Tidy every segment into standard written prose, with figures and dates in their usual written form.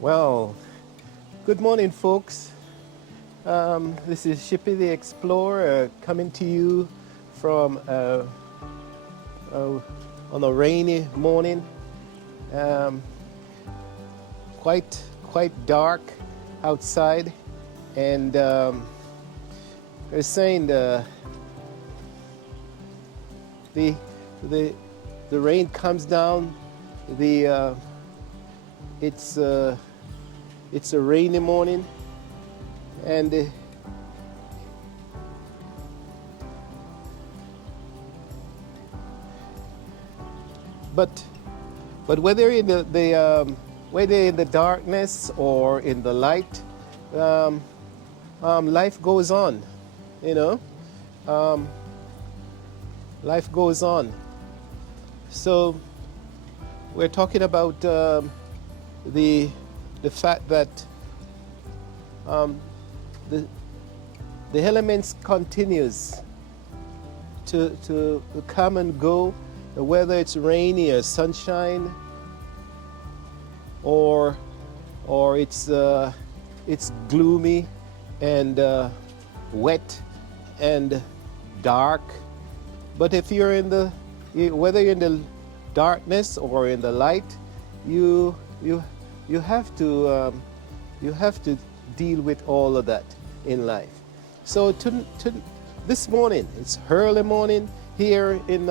Well, good morning, folks. This is Shippy the Explorer coming to you from uh, on a rainy morning. Um, quite dark outside, and they're saying the the the rain comes down. The it's it's a rainy morning, and but but whether in whether in the darkness or in the light, um, life goes on. You know, um, life goes on. So we're talking about the the fact that um, the the elements continues to come and go, whether it's rainy or sunshine, or it's gloomy and wet and dark. But if you're in the whether you're in the darkness or in the light, you you you have to deal with all of that in life. So to this morning, it's early morning here in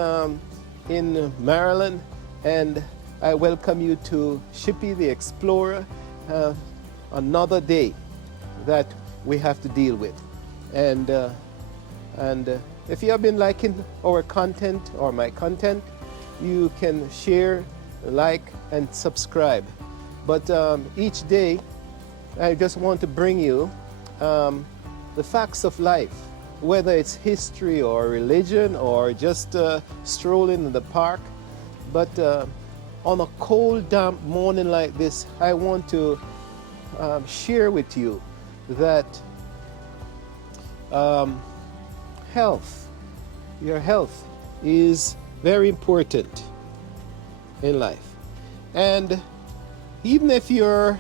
Maryland, and I welcome you to Shippy the Explorer, uh, another day that we have to deal with. And if you have been liking our content or my content, you can share, like, and subscribe. But each day, I just want to bring you the facts of life, whether it's history or religion or just strolling in the park. But on a cold, damp morning like this, I want to share with you that um, health, your health, is very important in life. And even if you're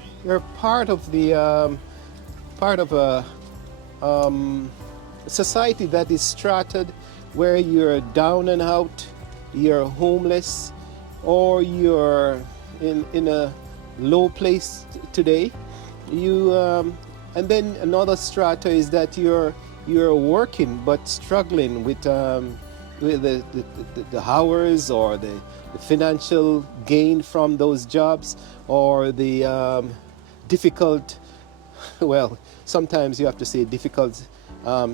part of the part of a society that is strata where you're down and out, you're homeless, or you're in a low place today, you and then another strata is that you're working but struggling with the hours or the financial gain from those jobs, or the difficult, well, sometimes you have to say difficult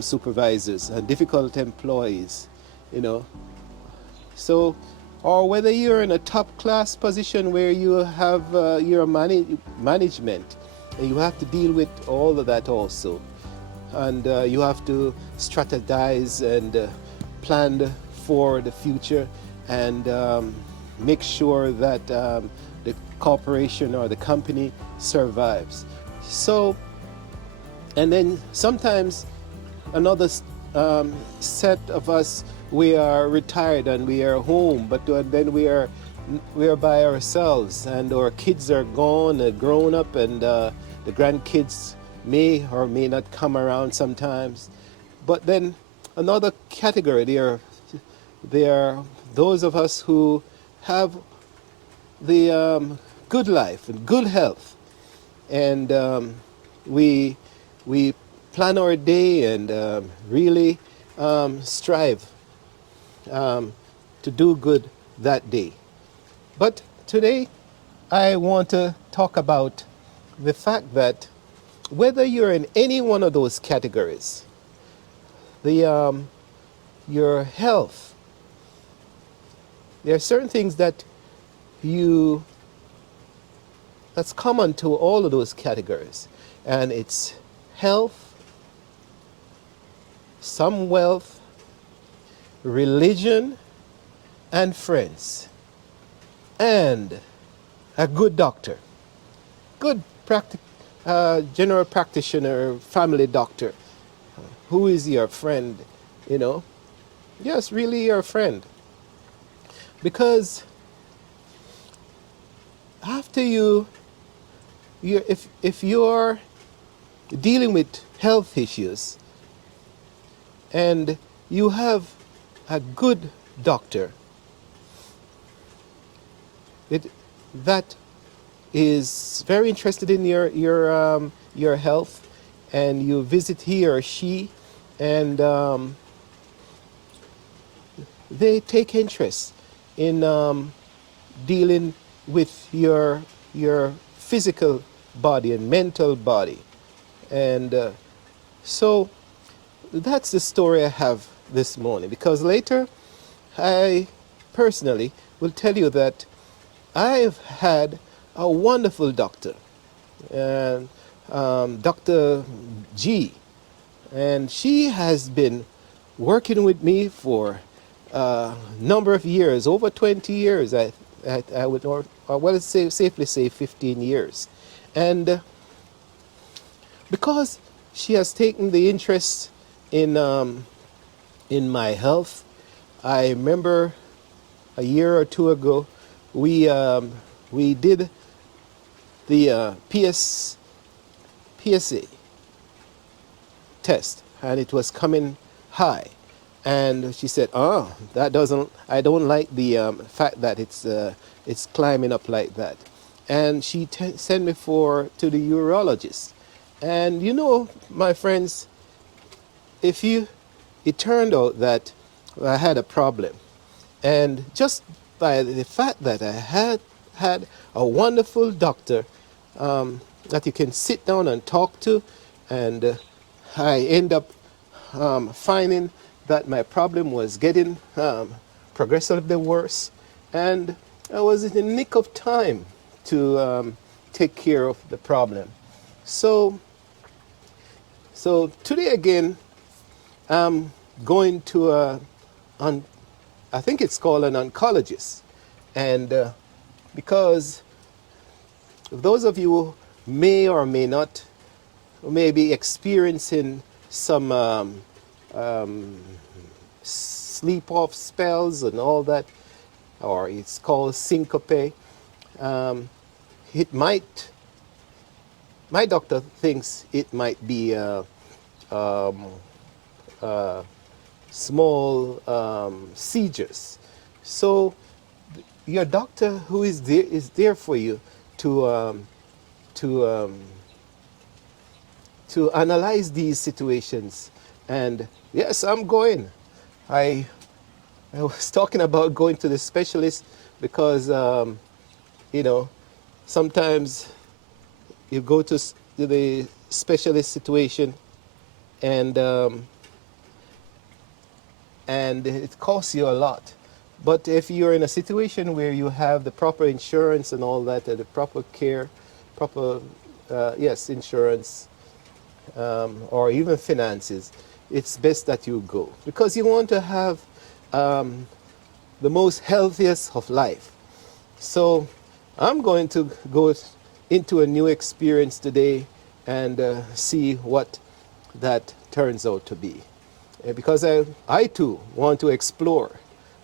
supervisors and difficult employees, you know. So, or whether you're in a top class position where you have your management, and you have to deal with all of that also. And you have to strategize and plan for the future, and make sure that the corporation or the company survives. So, and then sometimes another set of us, we are retired and we are home, but then we are by ourselves, and our kids are gone, grown up, and the grandkids may or may not come around sometimes. But then another category, there are those of us who have the good life and good health, and we we plan our day and really strive to do good that day. But today, I want to talk about the fact that whether you're in any one of those categories, the your health, there are certain things that you that's common to all of those categories, and it's health, some wealth, religion, and friends, and a good doctor, good general practitioner, family doctor, who is your friend, you know? Yes, really your friend. Because after you if you're dealing with health issues and you have a good doctor it, that is very interested in your health, and you visit he or she, and they take interest in dealing with your physical body and mental body, and so that's the story I have this morning. Because later, I personally will tell you that I've had a wonderful doctor, and Dr. G, and she has been working with me for a number of years, over 20 years. I would, or well, safely say 15 years, and because she has taken the interest in my health, I remember a year or two ago, we did the PSA test, and it was coming high. And she said, "Oh, that doesn't. I don't like the fact that it's climbing up like that." And she sent me to the urologist. And you know, my friends, if you, it turned out that I had a problem, and just by the fact that I had a wonderful doctor that you can sit down and talk to, and I end up finding that my problem was getting progressively worse, and I was in the nick of time to take care of the problem. So, so today again, I'm going to I think it's called an oncologist, and because those of you who may or may not, may be experiencing some sleep off spells and all that, or it's called syncope. It might, my doctor thinks it might be small seizures. So your doctor who is there for you to to um, to analyze these situations. And yes, I'm going. I I was talking about going to the specialist because you know, sometimes you go to the specialist situation, and and it costs you a lot. But if you're in a situation where you have the proper insurance and all that, and the proper care, proper yes, insurance, or even finances, it's best that you go, because you want to have the most healthiest of life. So I'm going to go into a new experience today, and see what that turns out to be. Because I too want to explore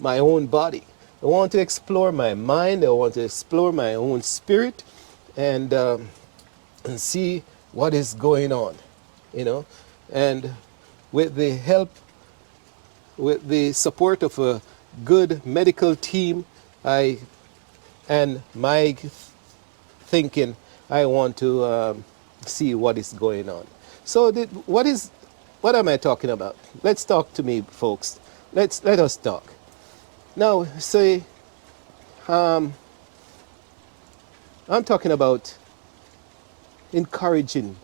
my own body. I want to explore my mind. I want to explore my own spirit, and see what is going on, you know. And with the help, with the support of a good medical team, I and my thinking, I want to see what is going on. So what am I talking about? Let's talk to me, folks. Let us talk. Now, say, I'm talking about encouraging.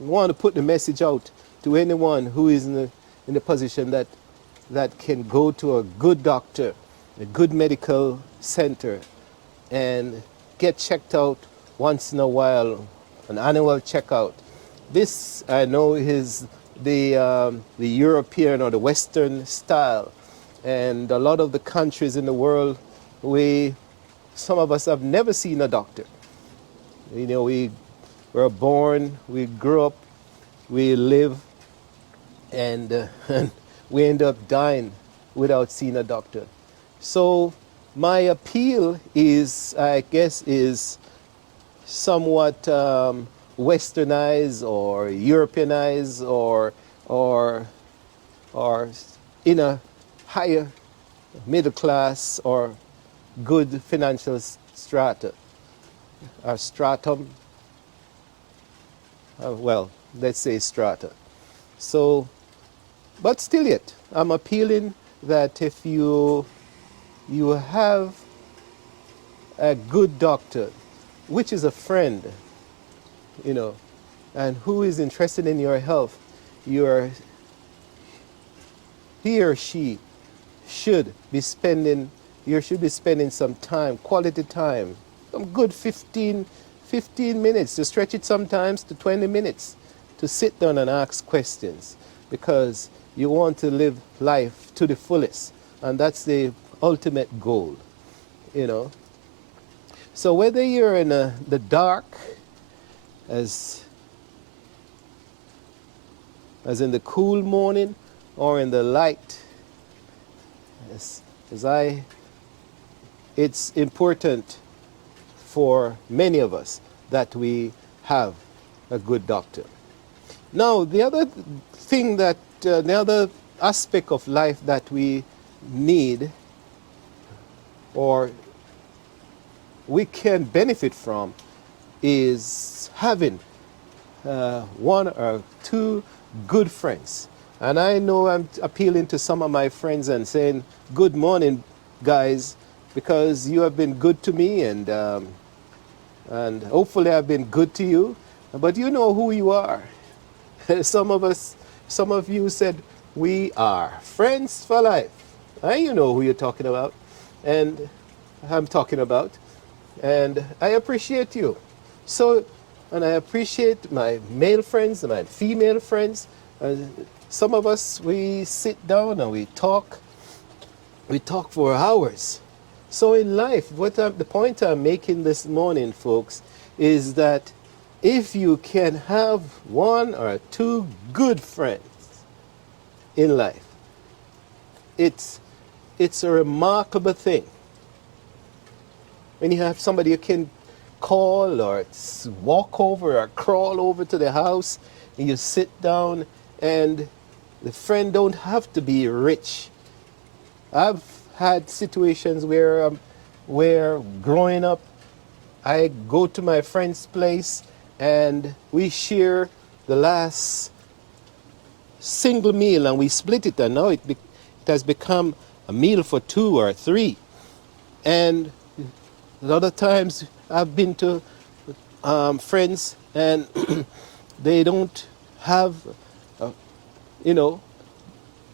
I want to put the message out to anyone who is in the position that can go to a good doctor, a good medical center, and get checked out once in a while, an annual checkout. This, I know, is the European or the Western style, and a lot of the countries in the world, some of us have never seen a doctor. You know, we were born, we grew up, we live, and, and we end up dying without seeing a doctor. So my appeal is, I guess, is somewhat westernized or Europeanized or or in a higher middle class or good financial strata or stratum. Well, let's say strata. So, but still yet, I'm appealing that if you have a good doctor, which is a friend, you know, and who is interested in your health, you're, he or she should be spending, you should be spending some time, quality time, some good 15 minutes, to stretch it sometimes to 20 minutes, to sit down and ask questions, because you want to live life to the fullest, and that's the ultimate goal, you know. So whether you're in the dark, as in the cool morning, or in the light, as I, it's important for many of us that we have a good doctor. Now, the other thing that, the other aspect of life that we need, or we can benefit from, is having one or two good friends. And I know I'm appealing to some of my friends and saying, good morning, guys, because you have been good to me, and hopefully I've been good to you. But you know who you are. Some of you said, we are friends for life. And you know who you're talking about, and I'm talking about. And I appreciate you. So, and I appreciate my male friends and my female friends. Some of us, we sit down and we talk for hours. So in life, the point I'm making this morning, folks, is that if you can have one or two good friends in life, it's a remarkable thing. When you have somebody you can call or walk over or crawl over to the house, and you sit down, and the friend don't have to be rich. I've had situations where growing up, I go to my friend's place and we share the last single meal and we split it, and now it has become a meal for two or three. And a lot of times I've been to friends and they don't have, you know,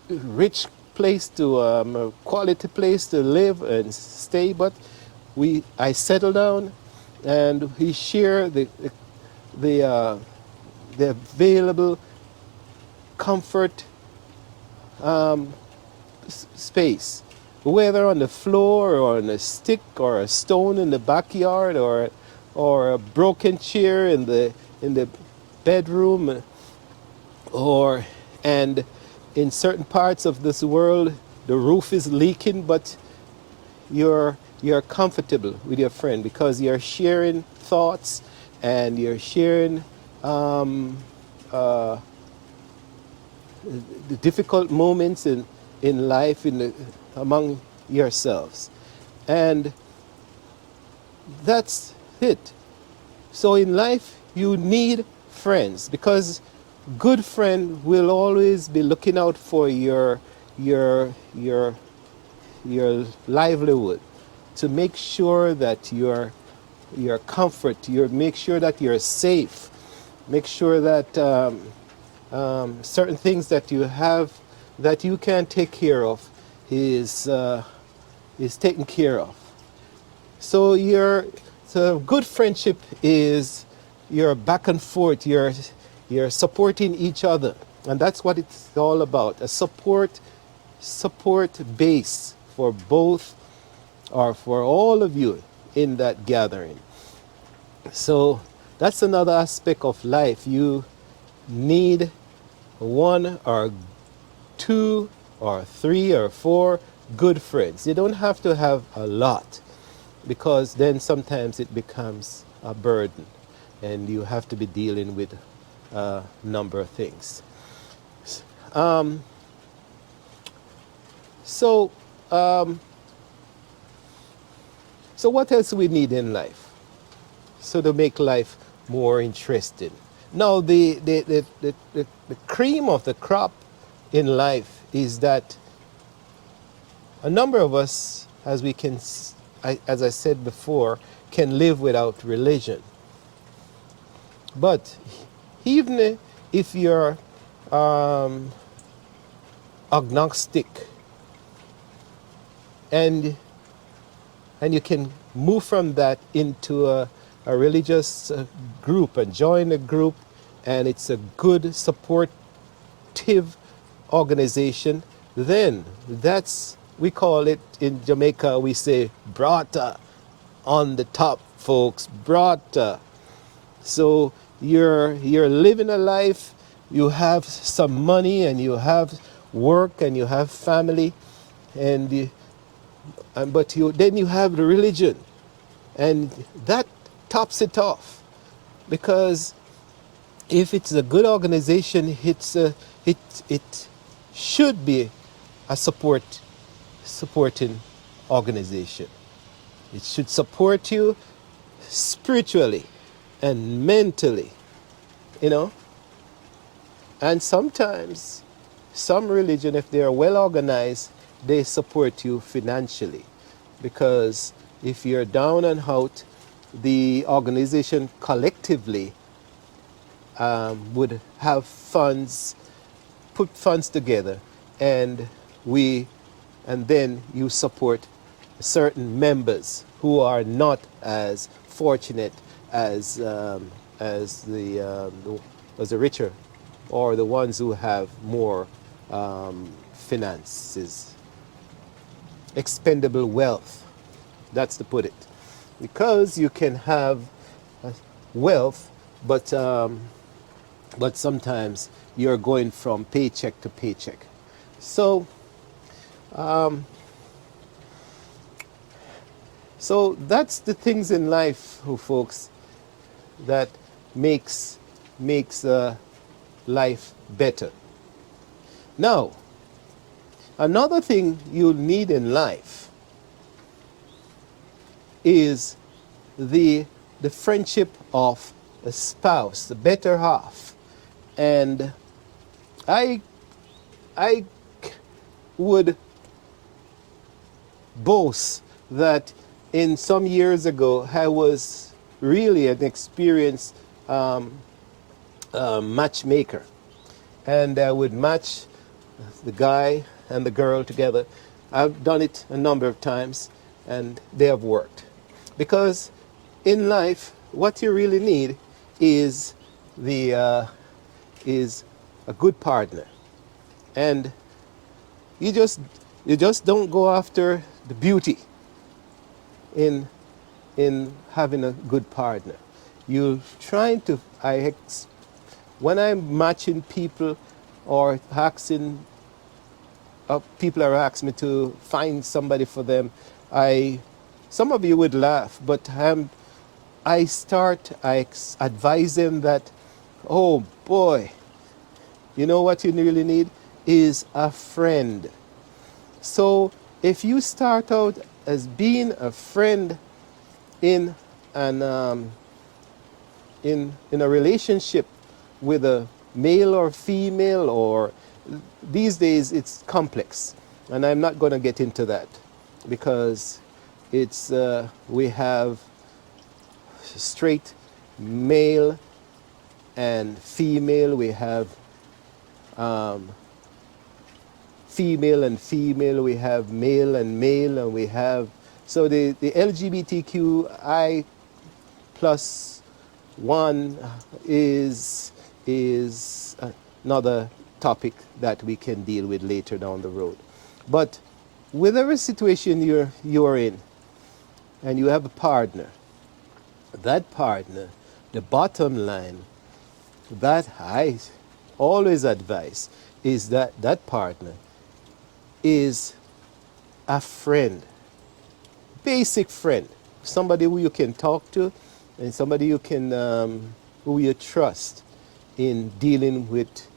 rich place to a quality place to live and stay, but I settle down and we share the available comfort space, whether on the floor or on a stick or a stone in the backyard or a broken chair in the bedroom, and in certain parts of this world the roof is leaking, but you're comfortable with your friend because you're sharing thoughts and you're sharing the difficult moments in life among yourselves. And that's it. So in life you need friends, because good friend will always be looking out for your livelihood, to make sure that your comfort, make sure that you're safe, make sure that certain things that you have that you can take care of is taken care of. So good friendship is your back and forth, you're supporting each other, and that's what it's all about, a support base for both, or for all of you in that gathering. So that's another aspect of life. You need one or two or three or four good friends. You don't have to have a lot, because then sometimes it becomes a burden and you have to be dealing with a number of things. Um, so, um, so what else we need in life? So to make life more interesting. Now, the cream of the crop in life is that a number of us, as we can, as I said before, can live without religion. But even if you're um, agnostic, and you can move from that into a religious group and join a group, and it's a good supportive organization, then that's, we call it in Jamaica, we say brata on the top, folks, brata. So you're living a life, you have some money and you have work and you have family, and but then you have the religion, and that tops it off. Because if it's a good organization, it should be a supporting organization. It should support you spiritually and mentally, you know. And sometimes some religion, if they are well organized, they support you financially, because if you're down and out, the organization collectively would have funds, put funds together, and we, and then you support certain members who are not as fortunate as as the richer, or the ones who have more finances, expendable wealth. That's to put it, because you can have wealth, but sometimes you're going from paycheck to paycheck. So, so that's the things in life, folks, that makes life better. Now, another thing you'll need in life is the friendship of a spouse, the better half. And I I would boast that in some years ago I was really an experienced matchmaker, and I would match the guy and the girl together. I've done it a number of times, and they have worked. Because in life, what you really need is the is a good partner, and you just you just don't go after the beauty in having a good partner. You trying to when I'm matching people or asking people are asking me to find somebody for them, some of you would laugh, but I advise them that, oh boy, you know what you really need is a friend. So if you start out as being a friend in an in a relationship with a male or female, or these days it's complex, and I'm not going to get into that, because it's we have straight male and female, we have female and female, we have male and male, and we have, so the LGBTQI plus one is another topic that we can deal with later down the road. But whatever situation you're in, and you have a partner, that partner, the bottom line that I always advise is that that partner is a friend, basic friend, somebody who you can talk to, and somebody you can who you trust in dealing with,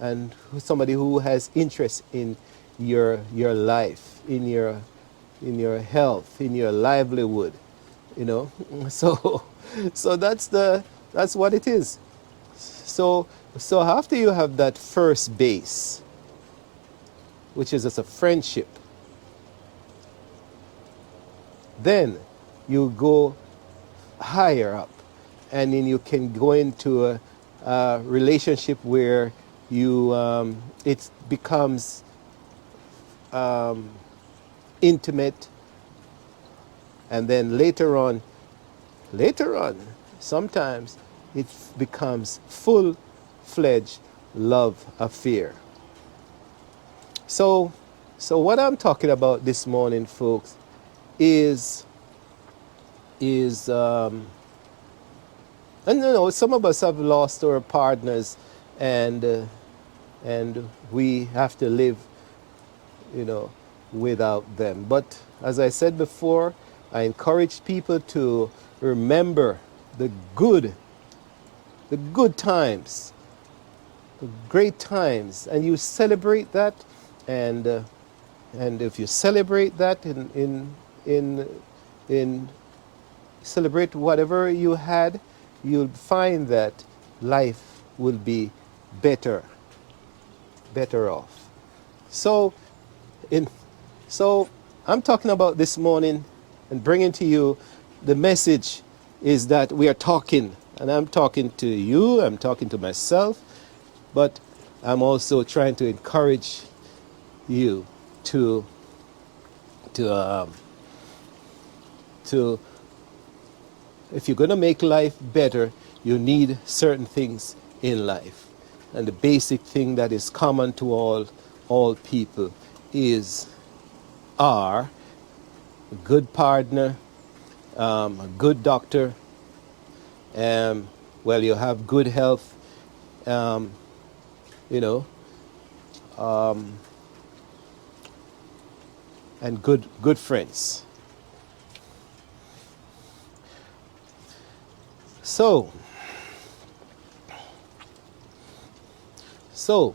and somebody who has interest in your life, in your health, in your livelihood, you know. So so that's what it is. So so after you have that first base, which is just a friendship, then you go higher up, and then you can go into a relationship where you it becomes intimate, and then later on, sometimes it becomes full-fledged love affair. So, so what I'm talking about this morning, folks, is is and you know, some of us have lost our partners, and and we have to live, you know, without them. But as I said before, I encourage people to remember the good, the good times, the great times, and you celebrate that, and and if you celebrate that in in celebrate whatever you had, you'll find that life will be better, better off. So in so I'm talking about this morning and bringing to you the message is that we are talking, and I'm talking to you, I'm talking to myself, but I'm also trying to encourage you to to um, to if you're going to make life better, you need certain things in life. And the basic thing that is common to all people is are a good partner, a good doctor, well, you have good health, um, you know, and good friends. So, so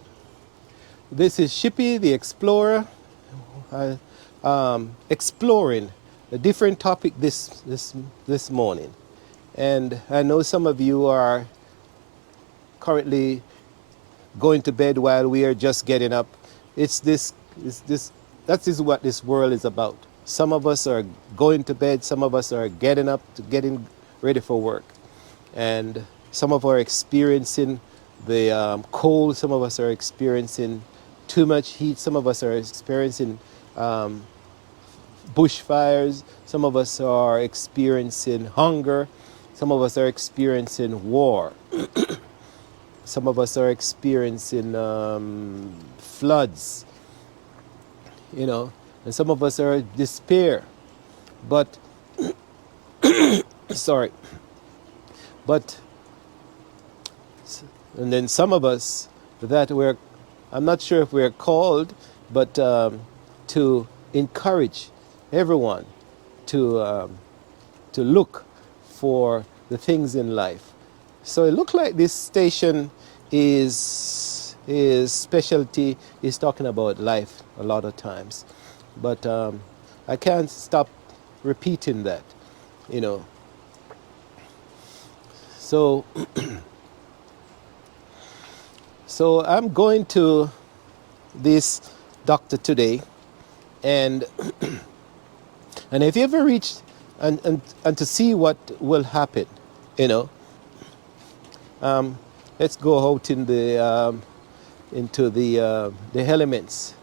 this is Shippy the Explorer, exploring a different topic this morning. And I know some of you are currently going to bed while we are just getting up. It's this, that is what this world is about. Some of us are going to bed, some of us are getting up, to getting ready for work. And some of us are experiencing the cold, some of us are experiencing too much heat, some of us are experiencing bushfires, some of us are experiencing hunger, some of us are experiencing war. Some of us are experiencing floods, you know, and some of us are despair. But, sorry, but, and then some of us that we're, I'm not sure if we're called, but to encourage everyone to look for the things in life. So it looks like this station is specialty is talking about life a lot of times, but I can't stop repeating that, you know. So so I'm going to this doctor today, and and if you ever reached and to see what will happen, you know, let's go out in the into the elements.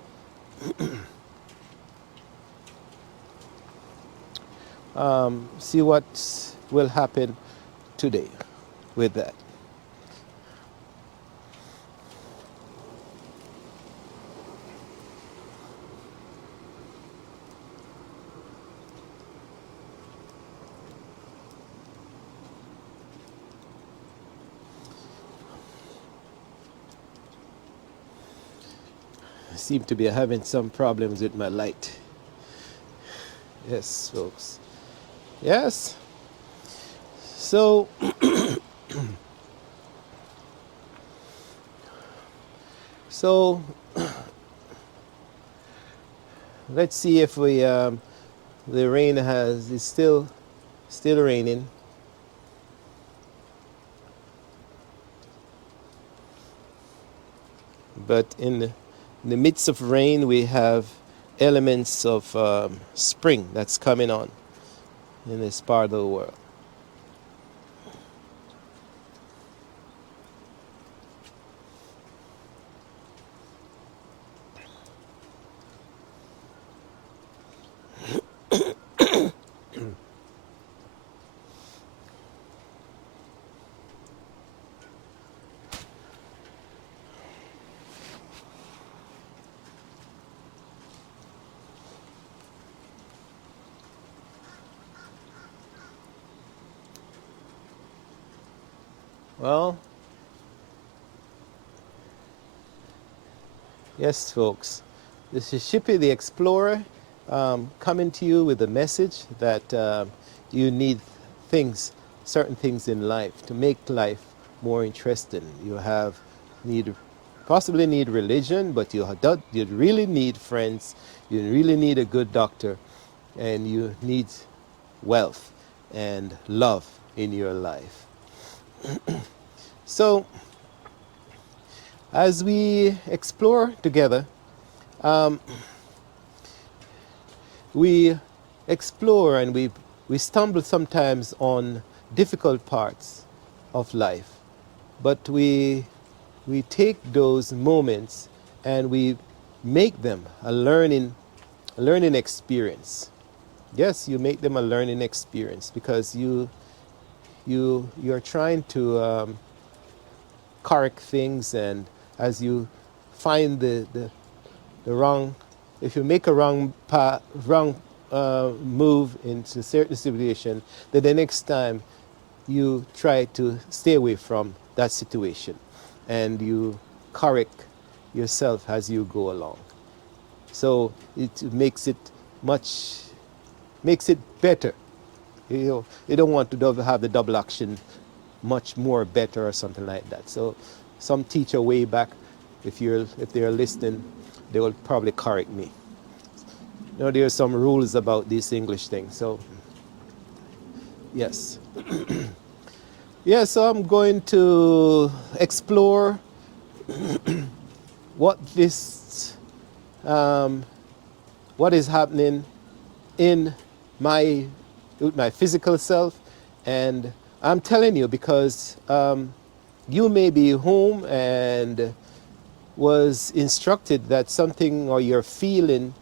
See what will happen today with that. I seem to be having some problems with my light. Yes, folks. Yes. So, so let's see if we the rain has is still raining, but in the midst of rain we have elements of spring that's coming on in this part of the world. Well, yes, folks. This is Shippy the Explorer coming to you with a message that you need things, certain things in life to make life more interesting. You have need possibly need religion, but you really need friends. You really need a good doctor, and you need wealth and love in your life. So, as we explore together, um, we explore and we stumble sometimes on difficult parts of life, but we take those moments and we make them a learning experience. Yes, you make them a learning experience because you're trying to correct things, and as you find the wrong, if you make a wrong move into certain situation, then the next time you try to stay away from that situation, and you correct yourself as you go along. So it much makes it better. You don't want to have the double action much more better or something like that. So some teacher way back, if they're listening, they will probably correct me. There are some rules about this English thing. So yes. Yeah, so I'm going to explore what this um, what is happening in my with my physical self, and I'm telling you because you may be home and was instructed that something, or you're feeling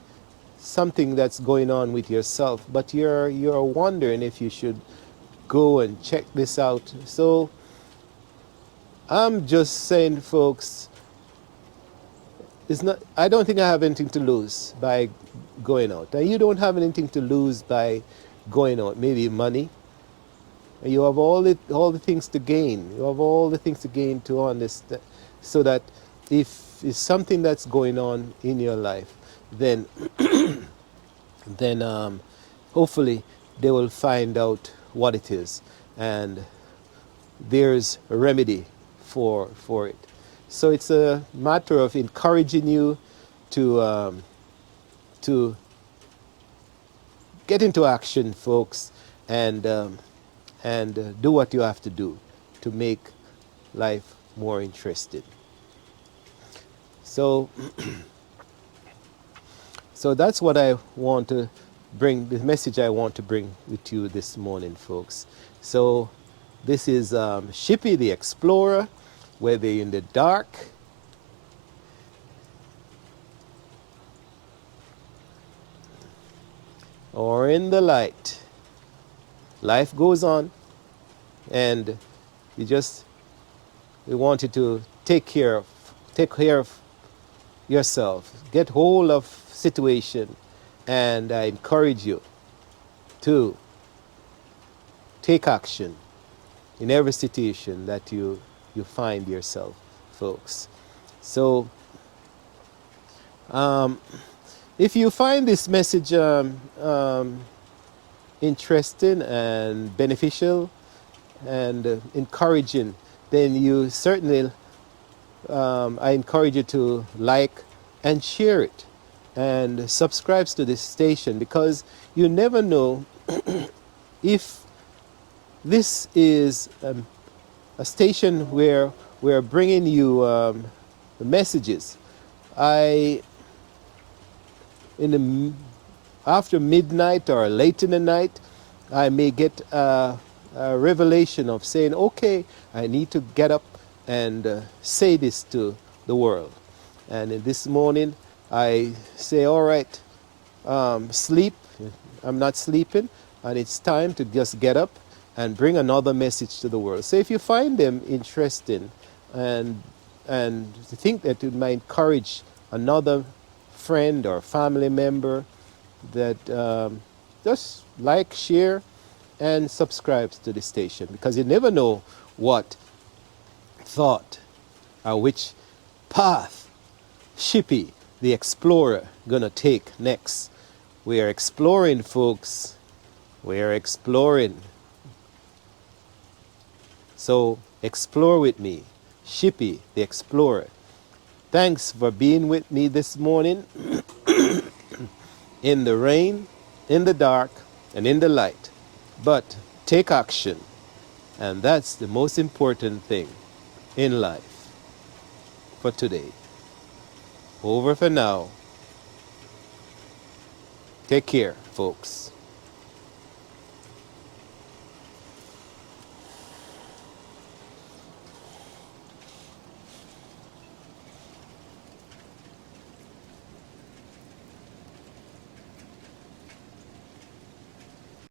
something that's going on with yourself, but you're wondering if you should go and check this out. So I'm just saying, folks, it's not. I don't think I have anything to lose by going out, and you don't have anything to lose by going out. Maybe money. You have all the things to gain. You have all the things to gain to understand, so that if it's something that's going on in your life, then hopefully they will find out what it is, and there's a remedy for it. So it's a matter of encouraging you to get into action, folks, and do what you have to do to make life more interesting. So, so that's what I want to bring, the message I want to bring with you this morning, folks. So, this is Shippy the Explorer, whether you're in the dark or in the light. Life goes on, and we want you to take care of yourself, get hold of situation, and I encourage you to take action in every situation that you find yourself, folks. So If you find this message interesting and beneficial and encouraging, then you certainly, I encourage you to like and share it and subscribe to this station, because you never know if this is a station where we're bringing you messages. I, in the after midnight or late in the night, I may get a revelation of saying, okay, I need to get up and say this to the world. And this morning, I say, all right, sleep. I'm not sleeping, and it's time to just get up and bring another message to the world. So if you find them interesting and think that it might encourage another friend or family member, that just like, share, and subscribe to the station, because you never know what thought or which path Shippy the explorer gonna take next. We are exploring, folks. We are exploring. So explore with me, Shippy the explorer. Thanks for being with me this morning in the rain, in the dark, and in the light. But take action, and that's the most important thing in life for today. Over for now. Take care, folks.